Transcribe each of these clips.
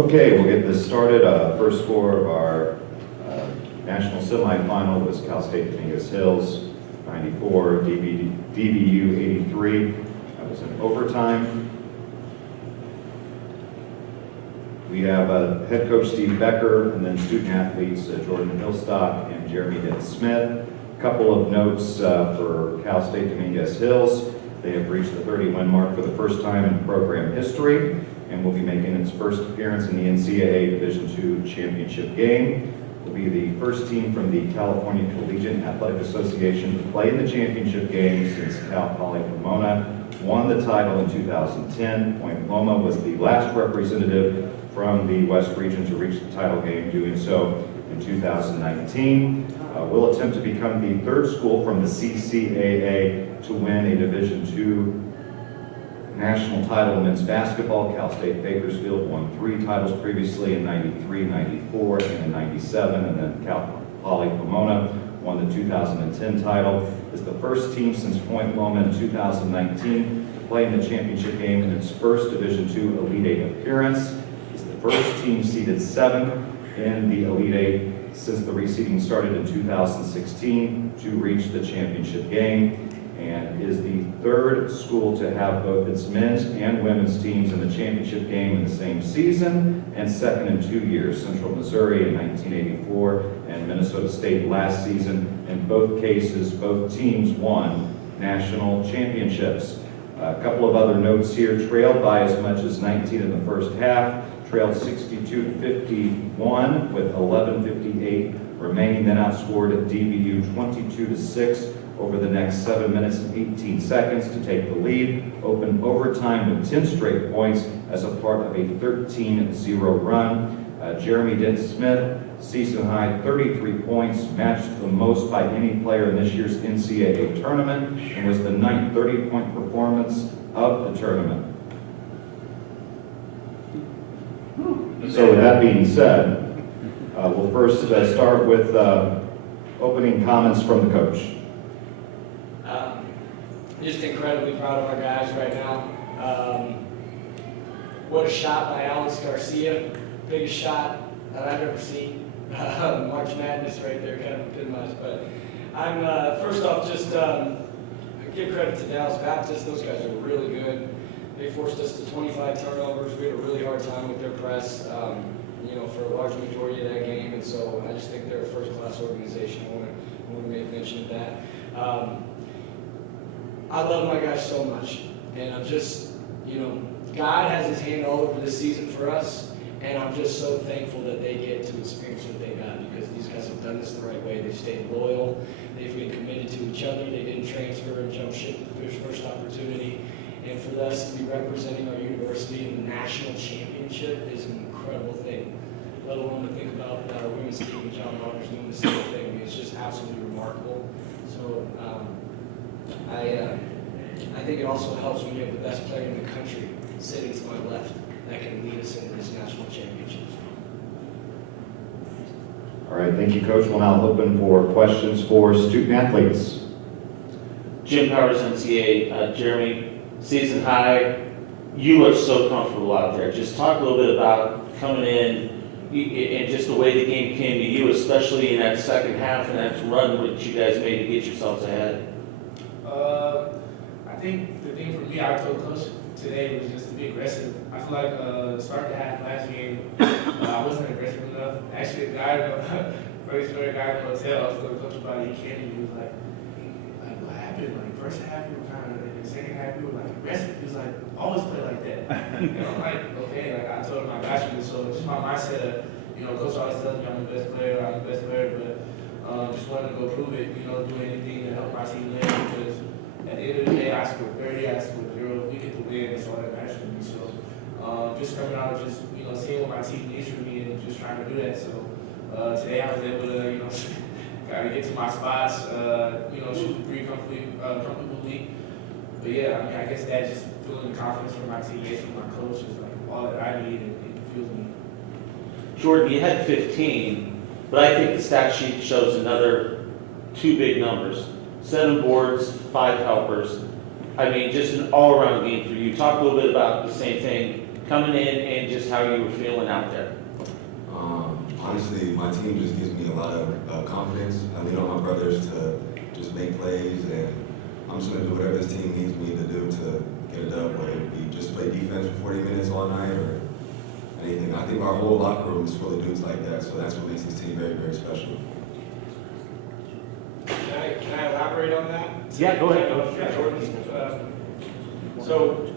Okay, we'll get this started. First score of our national semifinal was Cal State Dominguez Hills 94, DBU 83. That was in overtime. We have head coach Steve Becker, and then student athletes Jordan Hilstock and Jeremy Dent-Smith. A couple of notes for Cal State Dominguez Hills. They have reached the 30-win mark for the first time in program history, and will be making its first appearance in the NCAA Division II championship game. Will be the first team from the California Collegiate Athletic Association to play in the championship game since Cal Poly Pomona won the title in 2010. Point Loma was the last representative from the West region to reach the title game, doing so in 2019. Will attempt to become the third school from the CCAA to win a Division II national title in men's basketball. Cal State Bakersfield won 3 titles previously in 93, 94, and in 97, and then Cal Poly Pomona won the 2010 title. Is the first team since Point Loma in 2019 to play in the championship game in its first Division II Elite Eight appearance. Is the first team seeded 7th in the Elite Eight since the reseeding started in 2016 to reach the championship game, and is the third school to have both its men's and women's teams in the championship game in the same season, and second in 2 years. Central Missouri in 1984 and Minnesota State last season. In both cases, both teams won national championships. A couple of other notes here. Trailed by as much as 19 in the first half. Trailed 62-51 with 11:58 remaining, then outscored DBU 22-6 over the next 7 minutes and 18 seconds to take the lead. Opened overtime with 10 straight points as a part of a 13-0 run. Jeremy Dent-Smith, season high 33 points, matched the most by any player in this year's NCAA tournament, and was the 9th 30-point performance of the tournament. So with that being said, we'll first start with opening comments from the coach. Just incredibly proud of our guys right now. What a shot by Alex Garcia. Biggest shot that I've ever seen. March Madness right there, kind of epitomized. But I'm, first off, just give credit to Dallas Baptist. Those guys are really good. They forced us to 25 turnovers. We had a really hard time with their press, for a large majority of that game. And so I just think they're a first-class organization. I want to make mention of that. I love my guys so much. And I'm just, God has his hand all over this season for us. And I'm just so thankful that they get to experience what they got, because these guys have done this the right way. They've stayed loyal. They've been committed to each other. They didn't transfer and jump ship at the first opportunity. And for us to be representing our university in the national championship is an incredible thing. Let alone to think about our women's team and John Rogers doing the same thing. I mean, it's just absolutely remarkable. So I think it also helps when you have the best player in the country sitting to my left that can lead us into this national championship. All right, thank you, Coach. We'll now open for questions for student athletes. Jim Powers, NCAA. Jeremy, season high, you look so comfortable out there. Just talk a little bit about coming in and just the way the game came to you, especially in that second half and that run which you guys made to get yourselves ahead. I think the thing for me, I told Coach today, was just to be aggressive. I feel like start the half last game, I wasn't aggressive enough. Actually, a guy in the hotel, I was going to Coach about it, he was like, what happened? Like, first half you were kind of, and the second half you were like aggressive. He was like, always play like that. And I'm like, okay, like I told him I got you. So just my mindset of, Coach always tells me I'm the best player, but just wanted to go prove it, do anything to help my team win, because at the end of the day, I scored 30, I scored 0. We get to win, that's all that matters for me. So just coming out and just, seeing what my team needs from me and just trying to do that. So today I was able to, got to get to my spots, shoot the three comfortably. But yeah, I mean, I guess that just feeling the confidence from my teammates, from my coach is like all that I need, and it fuels me. Jordan, you had 15, but I think the stat sheet shows another 2 big numbers. 7 boards, 5 helpers. I mean, just an all-around game for you. Talk a little bit about the same thing coming in and just how you were feeling out there? Honestly, my team just gives me a lot of confidence. I lean on my brothers to just make plays, and I'm just going to do whatever this team needs me to do to get it done, whether it be just play defense for 40 minutes all night or anything. I think our whole locker room is full of dudes like that, so that's what makes this team very, very special. Can I elaborate on that? Yeah, go ahead. So,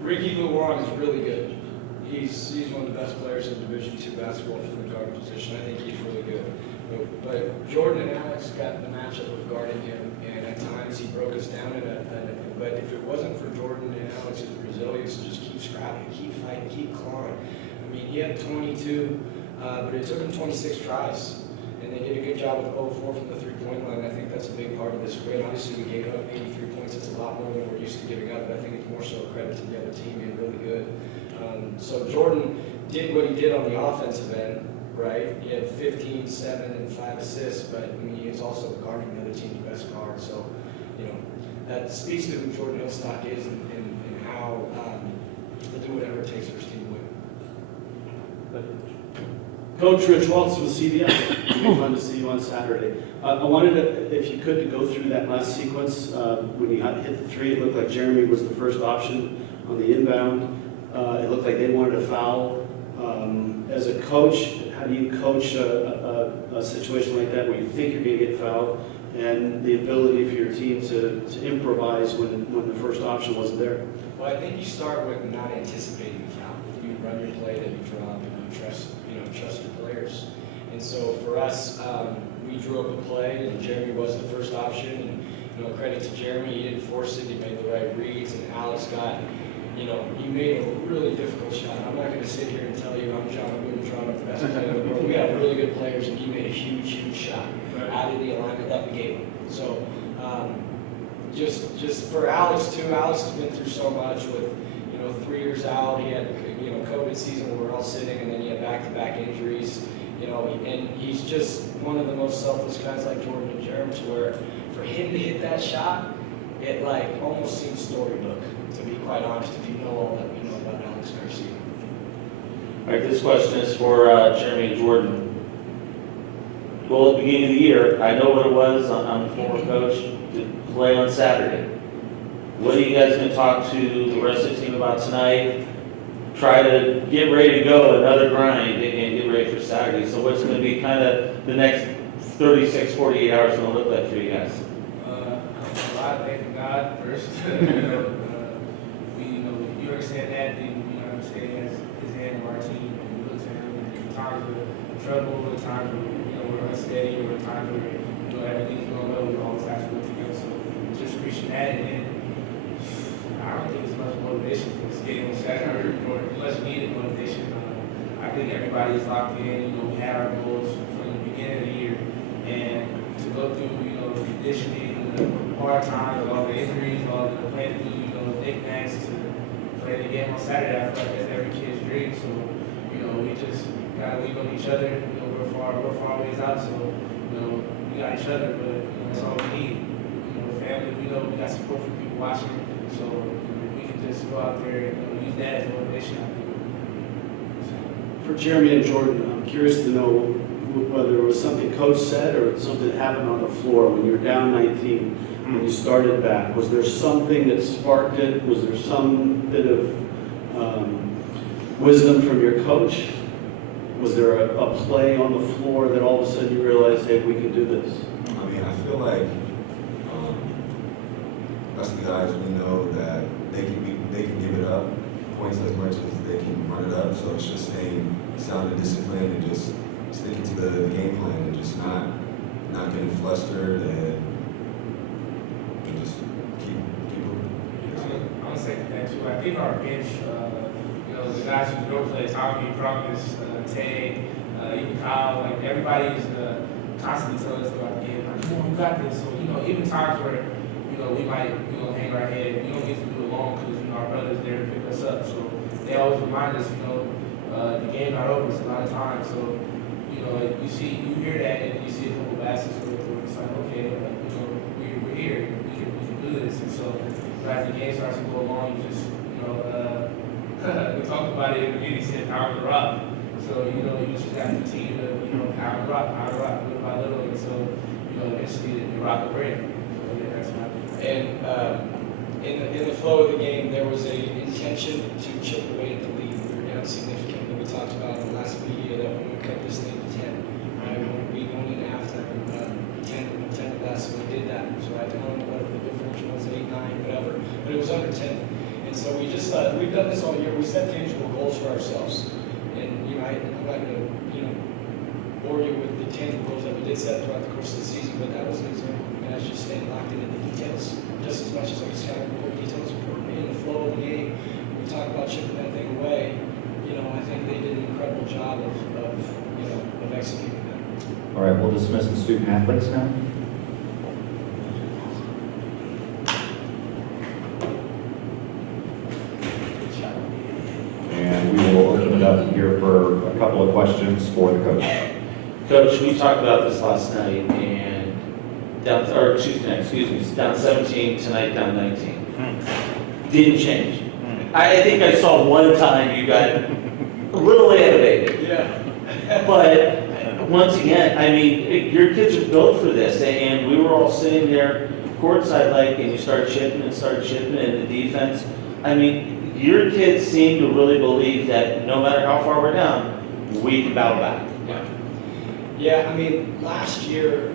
Ricky Luwan is really good. He's one of the best players in Division II basketball for the guard position. I think he's really good. But Jordan and Alex got the matchup of guarding him, and at times he broke us down. But if it wasn't for Jordan and Alex's resilience to just keep scrapping, keep fighting, keep clawing. I mean, he had 22, but it took him 26 tries. And they did a good job with 0-4 from the three-point line. I think that's a big part of this win. Obviously, we gave up 83 points. It's a lot more than we're used to giving up, but I think it's more so a credit to the other team being really good. So Jordan did what he did on the offensive end, right? He had 15, 7, and 5 assists, but I mean, he was also guarding the other team's best guard. So, you know, that speaks to who Jordan Hilstock is and how he'll do whatever it takes for his team to win. Coach Rich Waltz with CBS. It'll be fun to see you on Saturday. I wanted to, if you could, to go through that last sequence. When you hit the three, it looked like Jeremy was the first option on the inbound. It looked like they wanted a foul. As a coach, how do you coach a situation like that where you think you're going to get fouled, and the ability for your team to improvise when the first option wasn't there? Well, I think you start with not anticipating the foul. You run your play that you draw, and you trust your players. And so for us, we drew up a play, and Jeremy was the first option. And credit to Jeremy, he didn't force it. He made the right reads, and Alex got. He made a really difficult shot. I'm not going to sit here and tell you I'm John Boone, trying up the best player in the world. We got really good players, and he made a huge shot out of the alignment that we gave him. So, just for Alex too. Alex has been through so much with 3 years out. He had COVID season where we're all sitting, and then he had back-to-back injuries. And he's just one of the most selfless guys like Jordan and Jeremy, to where for him to hit that shot, it almost seems storybook, to be quite honest, if you know all that we know about Alex Garcia. All right, this question is for Jeremy and Jordan. Well, at the beginning of the year, I know what it was. I'm a former coach to play on Saturday. What are you guys going to talk to the rest of the team about tonight? Try to get ready to go, another grind, and get ready for Saturday. So what's going to be kind of the next 36, 48 hours going to look like for you guys? A lot of thanking God first. You understand that, then we understand his hand on our team, and we look to him. And times of trouble, times where we're unsteady, or times where everything's going well, we always have to look together. So just reaching that, and then I don't think it's much motivation for this game on Saturday, or much needed motivation. I think everybody is locked in. We had our goals from the beginning of the year, and to go through the conditioning, the hard times, all the injuries, all the playing through knickknacks to play the game on Saturday. I feel like that's every kid's dream. So we just gotta lean on each other. We're far ways out, so we got each other, but that's all we need. Family, we got support from people watching, so we can just go out there and use that as motivation. For Jeremy and Jordan, I'm curious to know whether it was something coach said or something that happened on the floor when you were down 19, when you started back. Was there something that sparked it? Was there some bit of wisdom from your coach? Was there a play on the floor that all of a sudden you realized, hey, we can do this? I mean, I feel like us the guys, we know that they can give it up points as much as they can run it up. So it's just staying sound and disciplined and just sticking to the game plan and just not getting flustered and just keep moving. I'm gonna say that too. I think our bench, the guys who don't play, Tommy, Promise, Tay, even Kyle, everybody is constantly telling us about the game. Come on, we got this. So even times where we might hang our head, we don't get to do it alone because our brothers there to pick us up. So they always remind us, the game not over. It's a lot of time. So you hear that, and you see a couple baskets where it's like, okay, we're here, we can do this. And so as the game starts to go along, you just we talk about Nobody in the media said power the rock. So, you know, you just got to continue to, you know, power the rock, little by little, and so, you know, eventually the rock will break. So, yeah, that's what happened. And in the flow of the game, there was a intention to chip away at the lead. We were down significantly. We talked about in the last media that when we cut this thing to 10, right? When we went into halftime, 10 or less, and we did that. So I don't know what the differential was, 8, 9, whatever, but it was under 10. And so we just, we've done this all year. We set tangible goals for ourselves. And, you know, I'm not going to, you know, bore you with the tangible goals that we did set throughout the course of the season, but that was an example. And that's just staying locked into the details. Just as much as like scouting details important in the flow of the game. When we talk about chipping that thing away, you know, I think they did an incredible job of you know, of executing that. All right, we'll dismiss the student athletes now. And we will open it up here for a couple of questions for the coach. Coach, we talked about this last night, and down 17, tonight down 19. Didn't change. I think I saw one time you got a little animated. Yeah. But once again, I mean, your kids are built for this, and we were all sitting there courtside like, and you start chipping, and the defense. I mean, your kids seem to really believe that no matter how far we're down, we can battle back. Yeah. Yeah, I mean, last year,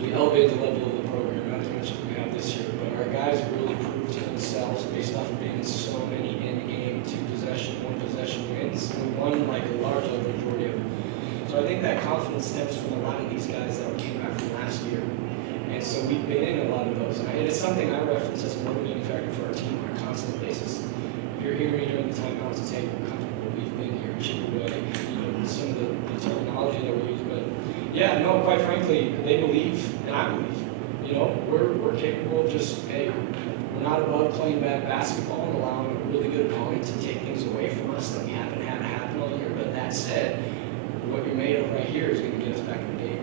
we elevated the level of the program, not as much as we have this year, but our guys really proved to themselves based off of being so many in-game, 2-possession, 1-possession wins. We won like a large level majority of them. So I think that confidence stems from a lot of these guys that came back from last year. And so we've been in a lot of those. And it's something I reference as a motivating factor for our team on a constant basis. If you're hearing me during the timeouts and saying we're comfortable, we've been here, chip away, you know, some of the terminology that we use, but yeah, no, quite frankly, they believe, and I believe. You know, we're capable of just, hey, we're not above playing bad basketball and allowing a really good opponent to take things away from us that we haven't had happen all year. But that said, what you're made of right here is going to get us back in the game.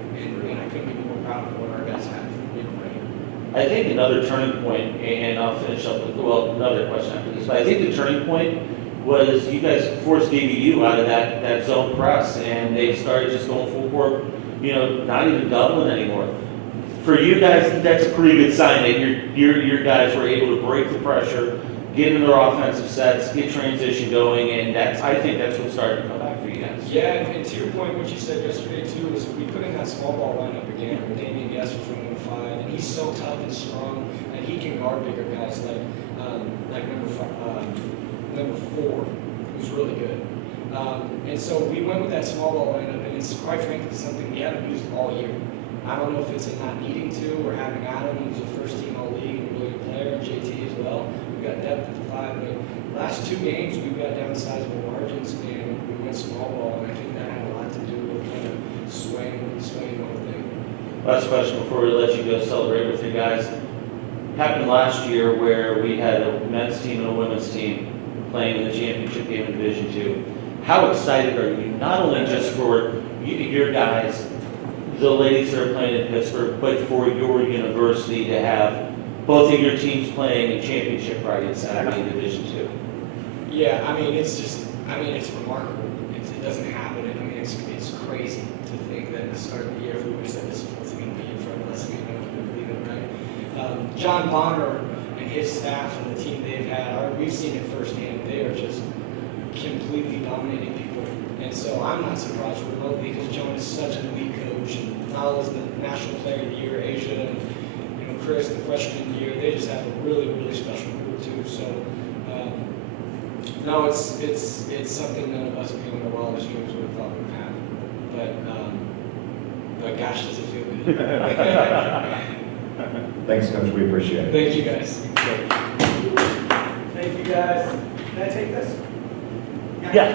And I couldn't be more proud of what our guys have, you know, right here. I think another turning point, and I'll finish up with, well, another question after this, but I think the turning point was you guys forced DBU out of that zone press, and they started just going full court, you know, not even doubling anymore. For you guys, that's a pretty good sign that your guys were able to break the pressure, get into their offensive sets, get transition going, and I think that's what started to come back for you guys. Yeah, and to your point, what you said yesterday too is we put in that small ball lineup again, where Damian Guest was running 5, and he's so tough and strong, and he can guard bigger guys like number 4, who's really good. And so we went with that small ball lineup, and it's quite frankly something we haven't used all year. I don't know if it's in not needing to, or having Adam, who's a first-team all-league and a really good player, and JT as well. We've got depth at the 5, but last 2 games we've got downsizable margins, and we went small ball, and I think that had a lot to do with kind of swaying the whole thing. Last question before we let you go celebrate with your guys. Happened last year where we had a men's team and a women's team playing in the championship game in Division II. How excited are you, not only just for your guys, the ladies that are playing in Pittsburgh, but for your university to have both of your teams playing in championship Friday and Saturday in Division II? Yeah, I mean, it's remarkable. It doesn't happen. I mean, it's crazy to think that at the start of the year, if we would have said this is what's going to be in front of us, I mean, no one would believe it, right? John Bonner and his staff and the team they've had, we've seen it firsthand. They are just completely dominating people. And so I'm not surprised remotely because John is such an elite coach. And Nal is the National Player of the Year, Asia, and you know, Chris, the Freshman of the Year. They just have a really, really special group too. So no, it's something none of us beyond our wildest dreams would have thought would happen. But gosh, does it feel good. Thanks, Coach. We appreciate it. Thank you, guys. Thank you, guys. Can I take this? Yeah.